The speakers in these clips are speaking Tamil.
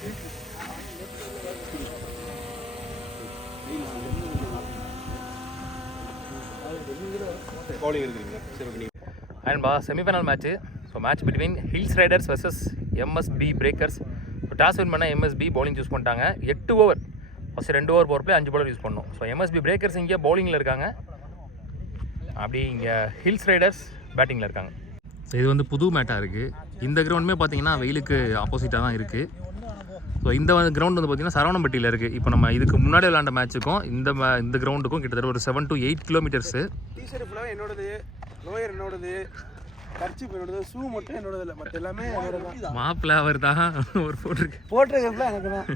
And semifinal match. So match between hills riders versus MSP breakers. So toss win பண்ண எம்எஸ்பி பவுலிங் சூஸ் பண்ணிட்டாங்க. 8 over first 2 over power play 5 bowler use பண்ணணும். ஸோ எம்எஸ்பி பிரேக்கர்ஸ் இங்கே பவுலிங்கில் இருக்காங்க, அப்படி இங்கே ஹில்ஸ் ரைடர்ஸ் பேட்டிங்கில் இருக்காங்க. ஸோ இது வந்து புது மேட்டாக இருக்குது. இந்த கிரவுண்டுமே பார்த்தீங்கன்னா வெயிலுக்கு ஆப்போசிட்டாக தான் இருக்குது. ஸோ இந்த கிரவுண்ட் வந்து பார்த்திங்கன்னா சரவணம்பட்டியில் இருக்குது. இப்போ நம்ம இதுக்கு முன்னாடி விளாண்ட மேட்ச்சுக்கும் இந்த கிரவுண்டுக்கும் கிட்டத்தட்ட ஒரு 7 to 8 கிலோமீட்டர்ஸு. டீஷர்ட் ஃபுல்லாக என்னோடது, லோயர் என்னோடது, கர்ச்சிப் என்னோடது, ஷூ மட்டும் என்னோடது இல்லை, மற்ற எல்லாமே மாப்பிள்ள அவர் தான் ஒரு போட்டிருக்கல எனக்கு தான்.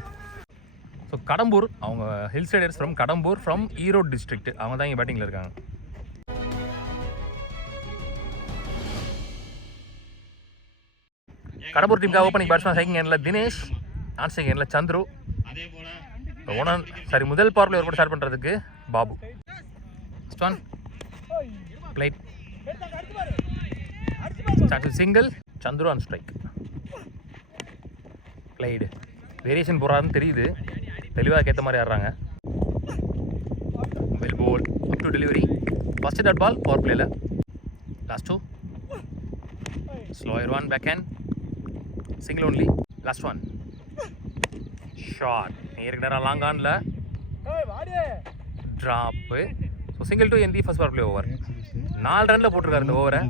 ஸோ கடம்பூர், அவங்க hills Riders from Kadambur from Erode district, அவங்க தான் இங்கே பேட்டிங்கில் இருக்காங்க. கடம்பூர் டீமுக்காக ஓப்பனிங் பேட்ஸ்மேன் செகண்ட் எண்ணில் தினேஷ், ஆன்சர் எண்ணில் சந்துரு. முதல் பவர் பிளே ஒரு ஸ்டார்ட் பண்ணுறதுக்கு Babu. Stan played single, Chandru on strike. Played variation போகிறாருன்னு தெரியுது, தெளிவாக ஏற்ற மாதிரி ஆடுறாங்க. Well bowl up to delivery. First dot ball power பிளேயில். Last 2 slower 1 backhand, single only. Last 1 short நேருக்கு நேரம் லாங் ஆனில் drop. So single to end the first power play over. 4 ரனில் போட்டிருக்காரு இந்த ஓவரை.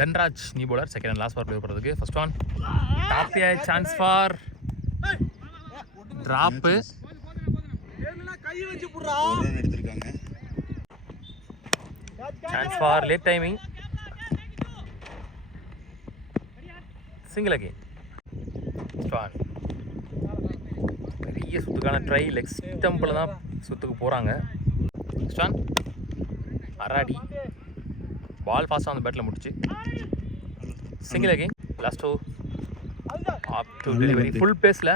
தன்ராஜ் நீ bowler second and last power play போடுறதுக்கு. First one tap chance for drop. Chance for late timing. Single again. Stan பெரிய சுத்துக்கான ட்ரை, லெக் ஸ்டம்பில் தான் சுத்துக்கு போகிறாங்க. ஸ்டான் அராடி பால் ஃபாஸ்ட்டாக அந்த பேட்டில் முடிச்சு. Single again. Last 2 up to delivery full பேஸில்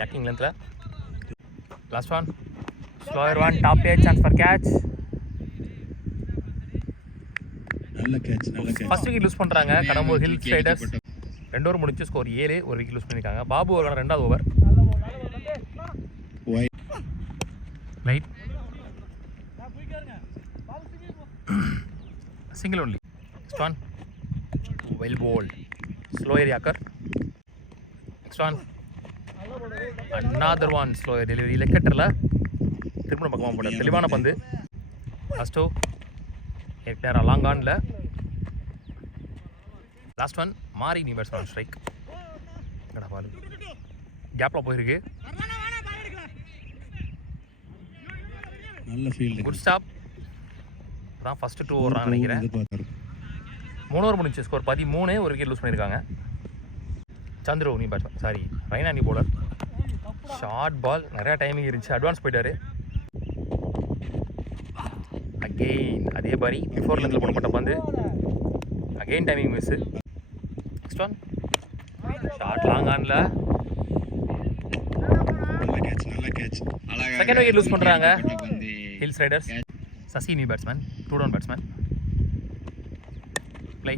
யாக்கிங் லென்த்தில். Last 1 slower 1 top edge chance for catch. First wicket loose பண்ணுறாங்க கடம்பூர் ஹில்ஸ் ரைடர்ஸ். 2 ஓவர் முடிச்சு ஸ்கோர் 7, ஒரு விக்கெட் லூஸ் பண்ணியிருக்காங்க. பாபு அவரோட 2வது over. Right single only. Stan well bowled slower yorker. Stan another one slower delivery. லெக்கட்டரில் திரும்ப பக்கமாக போட தெளிவான பந்து. ஃபஸ்ட்டோ நேரம் லாங் ஆனில். லாஸ்ட் 1 மாறி நீ பேட்ஸ்மேன் ஸ்ட்ரைக். கடா பால் கேப்பில் போயிருக்கு. நல்ல ஃபீல்டு, குட் ஸ்டாப். அதான் ஃபஸ்ட்டு 2 ஓவர் நினைக்கிறேன். 3 ஓவர் முடிச்சு ஸ்கோர் 13, ஒரு விக்கெட் லூஸ் பண்ணியிருக்காங்க. சந்துரு நீ பேட்ஸ்மேன் ரைனா நீ போலர். ஷார்ட் பால், நிறையா டைமிங் இருந்துச்சு, அட்வான்ஸ் போயிட்டாரு. அகெயின் அதே மாதிரி பிஃபோர் லென்த்தில் போடப்பட்ட பந்து. Again timing miss. Next one short long ஆனில். செகண்ட் விக்கெட் லூஸ் பண்ணுறாங்க hills riders. Sasi new batsman, 2 down batsman. Play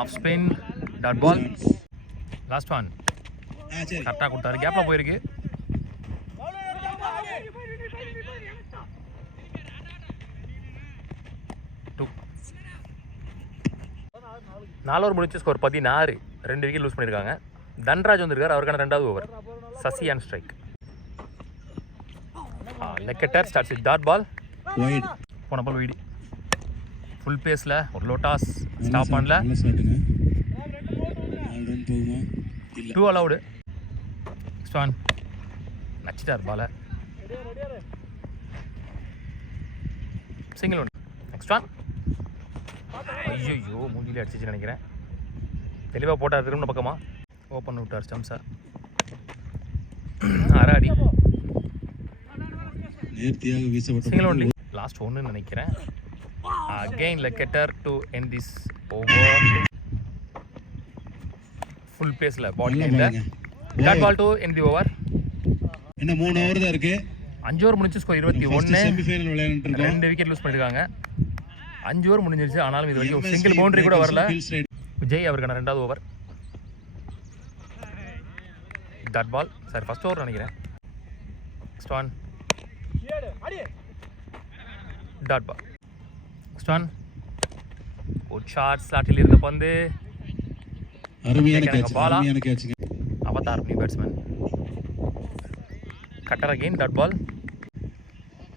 off spin dot ball. Last 1 கரெக்டாக கொடுத்தாரு, கேப்பில் போயிருக்கு. 4 ஓவர் முடிச்சு ஸ்கோர் 16, 2 விக்கெட் லூஸ் பண்ணியிருக்காங்க. தன்ராஜ் வந்திருக்கார், அவருக்கான 2வது over. Sasi and strike. Leg cutter starts with dot ball. போன பால் வைடு, ஃபுல் பேஸில் ஒரு லோட்டாஸ் ஸ்டாப் பண்ணல. 2 அலவுடு. ஸ்டான் நச்சிட்டார் பாலை. Single one. நெக்ஸ்ட் ஒன் ஐயோ மூஞ்சிலே அடிச்சிச்சு நினைக்கிறேன். தெளிவாக போட்டார் திரும்ப பக்கமாக ஓப்பன் விட்டார் ஸ்டம்ஸை. அராடி சிங்கிள் ஒன்லி. லாஸ்ட் 1 நினைக்கிறேன். Again leg cutter to end this over. Full பேஸில் பால் இல்லை. Dot ball to end the over. என்ன 3 ஓவர் தான் இருக்கு. 5 ஓவர் முடிச்சு ஸ்கோர் 21. 2 விக்கெட் லூஸ் பண்ணியிருக்காங்க. 5 ஓவர் முடிஞ்சிருச்சு, ஆனாலும் இது வரைக்கும் சிங்கிள் பவுண்டரி கூட வரல. விஜய் அவருக்கான 2வது over. Dot ball. Sorry, first over நினைக்கிறேன். Next one. Dot ball. Next one. Good shot. ஸ்லாட்டில் இருந்த பந்து. அருமையான கேட்கறாங்க கேட்ச், பாலா. அருமையான கேட்ச்ங்க. Avatar new batsman. Cutter again dot ball.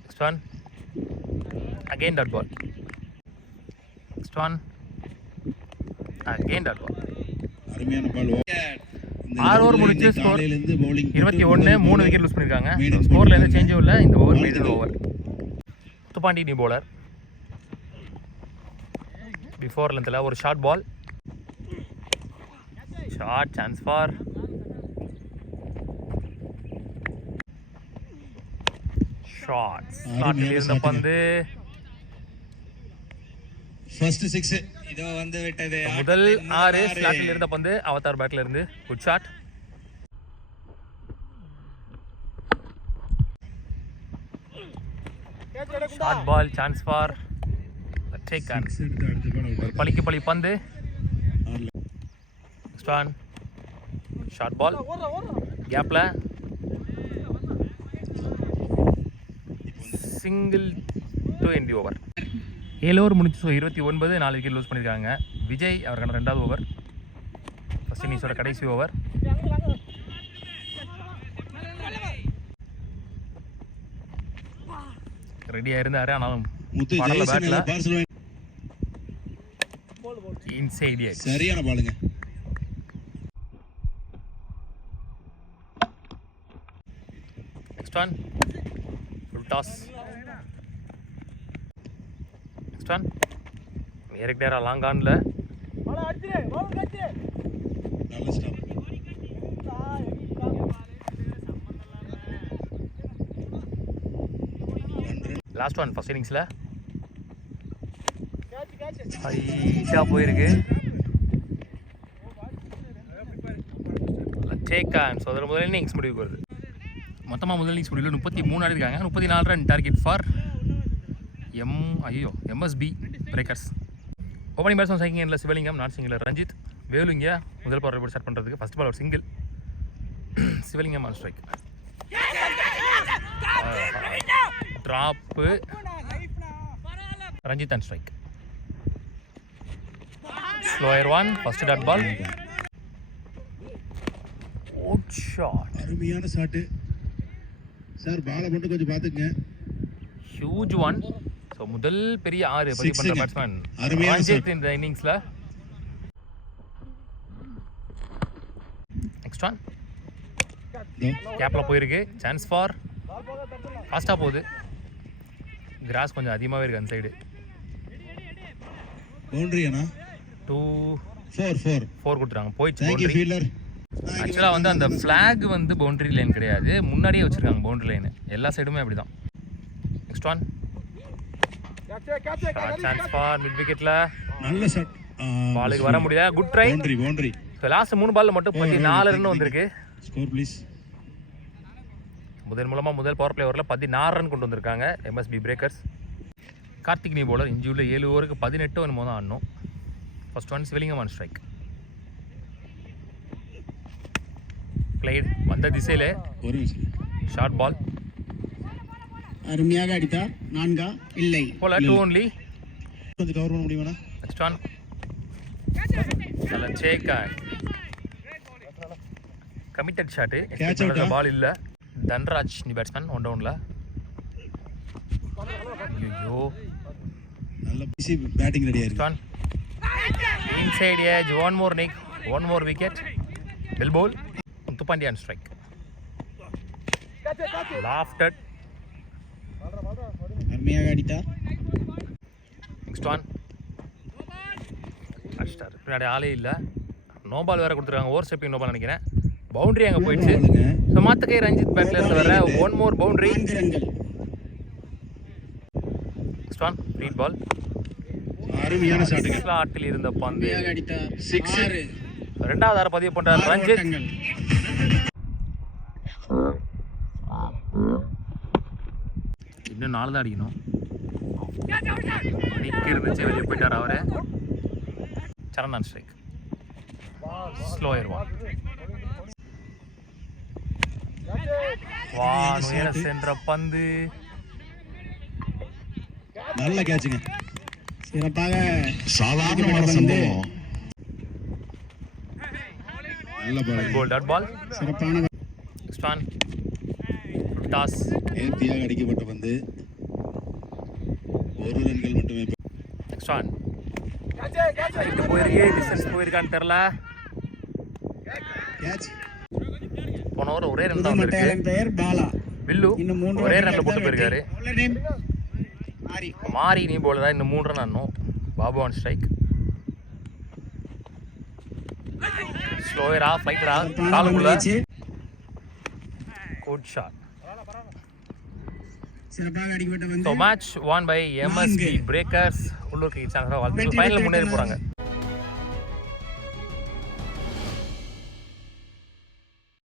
Next one. Again dot ball. Next one. Again dot ball. அருமையான பால். 6 ஓவர் முடிச்சு ஸ்கோர் காலையில இருந்து bowling 21. 3 விக்கெட் லூஸ் பண்ணிருக்காங்க. ஸ்கோர்ல எந்த சேஞ்சும் இல்லை. இந்த over middle over. Muthupandi new bowler. Before லென்த்தில் ஒரு short ball. Short chance for shorts. ஸ்லாட்டில் இருந்த பந்து. ஃபர்ஸ்ட் 6. இதோ வந்து விட்டது. முதல் 6 ஸ்லாட்டில் இருந்த பந்து அவதார் பேட்ல இருந்து. Good shot. Short ball chance for take on. பலிக்கு பலி பந்து. Next one. ஷார்ட் பால் கேப்ல single to end the over. 7 over முடிச்சு. ஸோ 29. 4 விக்கெட் லூஸ் பண்ணியிருக்காங்க. விஜய் அவருக்கான 2வது ஓவர். ஃபர்ஸ்ட் இன்னிங்ஸோட கடைசி ஓவர். ரெடியாக இருந்தார். ஆனாலும் முத்து படல ஜெயசன் பேட்ல பார்சல் இன்சைட். சரியான பாலுங்க. Next one. Full toss. Next one. Eric டேரா லாங் ஆன்ல. நல்ல ஸ்டாப். லாஸ்ட் ஒன் ஃபர்ஸ்ட் இன்னிங்ஸில் ஹைட்டாக போயிருக்கு. Take on. ஸோ அதில் முதல் இன்னிங்ஸ் முடிவுக்கு வருது. மொத்தமாக முதல் இன்னிங்ஸ் முடிவில் 33 ஆடிருக்காங்க. 34 run target for MSP breakers. Opening batsman second Sivalingam, not single Ranjith. வேலுங்க முதல் பவர் ரிப்போர்ட் ஸ்டார்ட் பண்ணுறதுக்கு. ஃபர்ஸ்ட் பால் ஒரு single. Sivalingam on strike. Drop. Ranjith on strike. Slower one. First dot ball. Good shot. அருமையான ஷாட் சார். பாலை மட்டும் கொஞ்சம் பார்த்துங்க. Huge one. ஸோ முதல் பெரிய 6 பதிவு பண்ணுற பேட்ஸ்மேன் அருமையான ரஞ்சித் இந்த இன்னிங்ஸில். Next one. கேப்பில் போயிருக்கு. Chance for. ஃபாஸ்ட்டாக போகுது. கிராஸ் கொஞ்சம் அதிகமாகவே இருக்குது அந்த சைடு. பவுண்டரி அண்ணா. 4 கொடுத்துருக்காங்க. போயிடுச்சு தேங்க் யூ பவுண்டரி. ஃபீல்டர். ஆக்சுவலாக வந்து அந்த ஃப்ளாக் வந்து பவுண்டரி லைன் கிடையாது, முன்னாடியே வச்சுருக்காங்க பவுண்டரி லைனு. எல்லா சைடுமே அப்படி தான். Next one. Chance for mid விக்கெட்டில். நல்ல ஷாட். பாலுக்கு வர முடியல. Good try. Boundary. So last 3 பால்ல மட்டும் 14 ரன் வந்திருக்கு. Score please. முதல் பவர் பிளே ஓவரில் 16 ரன் கொண்டு வந்திருக்காங்க MSP breakers. Karthik new bowler. இஞ்சி உள்ள 7 ஓவருக்கு 18 என்னமோ தான் ஆடணும். First one. Sivalingam on strike. பிளேட் வந்த திசையில் ஒரு ஷார்ட் பால். அருமையாக அடித்தார். 4 இல்லை போல 2 ஒன்லி. கொஞ்சம் கவர் பண்ண முடியுமா? Next one. நல்ல சேக் ஆன். Committed shot. Catch out. Ball இல்லை. தன்ராஜ் நீ பேட்ஸ்மேன் 1 டவுனில். ஐயோ. நல்ல பிசி பேட்டிங் ரெடியா நெக்ஸ்ட் இருக்கு. One. Inside edge. One more wicket. பெல் bowl. Muthupandi on strike. Lofted. அருமையாக அடித்தார். Next one. அடிச்சிட்டார். பின்னாடி ஆளே இல்லை. நோ பால் வேறு கொடுத்துருக்காங்க. ஓவர் ஸ்டெப்பிங் நோ பால் நினைக்கிறேன். பவுண்டரி அங்கே போயிடுச்சு. ஸோ மாத்தக்கை ரஞ்சித் பேட்ல இருந்து வர 1 மோர் பவுண்டரி. 4 ரன்கள். Next one. ரீட் பால். அருமையான ஷாட்டுங்க. ஸ்லாட்டில் இருந்த பந்து. அருமையாக அடித்தார். 6. 2வது ஆறு பதிவு பண்றார் ரஞ்சித். ஓட்டங்கள். இன்னும் 4 தான் அடிக்கணும். நிற்க இருந்துச்சு, வெளியே போயிட்டார் அவரு. சரண் ஆன் ஸ்ட்ரைக். Slower one. வா உயர சென்ற பந்து. நல்ல கேட்சுங்க. சிறப்பாக சாதாரணமான சம்பவம். நல்ல பால். கோல் டாட் பால். சிறப்பான நெக்ஸ்ட் ஒன். டாஸ். நேர்த்தியாக அடிக்கப்பட்ட பந்து. ஒரு ரன்கள் மட்டுமே. Next one. ஹைட் போயிருக்கே, டிஸ்டன்ஸ் போயிருக்கான்னு தெரியல. கேட்ச். போன ஓவர் ஒரே ரன் தான் புதுமட்டை வந்திருக்கு. அணியின் பெயர் பாலா. வில்லு இன்னும் 3 ஒரே ரன்ல போட்டு போயிருக்காரு. bowler name மாறி. மாறி நீ போலதா இன்னும் 3 ரன் ஆடணும். Babu on strike. ஸ்லோயரா ஃளைட்டரா காலுக்குள்ள. Good shot. சிறப்பாக அடிக்கப்பட்ட ஸோ பந்து. Match one by MSP breakers. உள்ளூர் கிரிக்கெட் சேனல் வாழ்த்துக்கள். ஃபைனல் முன்னேறி போறாங்க.